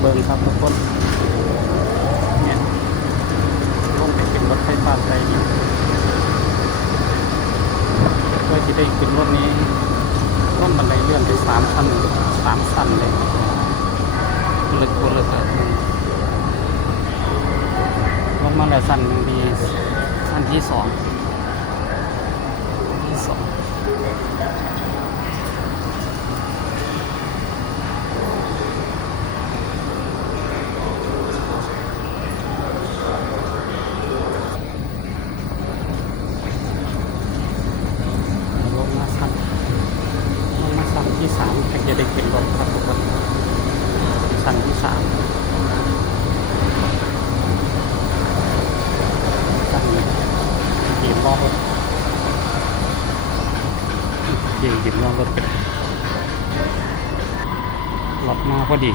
เบิงครับทุกคนเนี่ยลงไปขึ้นรถไฟฟ้าไทยเนี่ยเพื่อที่ได้ขึ้นรถนี้ร่มบันไดเลื่อนไป3 ชั้น3 ชั้นเลยลึกกว่าลึกอ่ะลงมาแล้วชั้นหนึ่งดีชั้นที่2ลงมาชั้นที่3ถึงจะได้ขึ้นรถครับทุกคนชั้นที่3ชั้นนี้ยืนรอรถยืนรอรถกันรถมาพอดี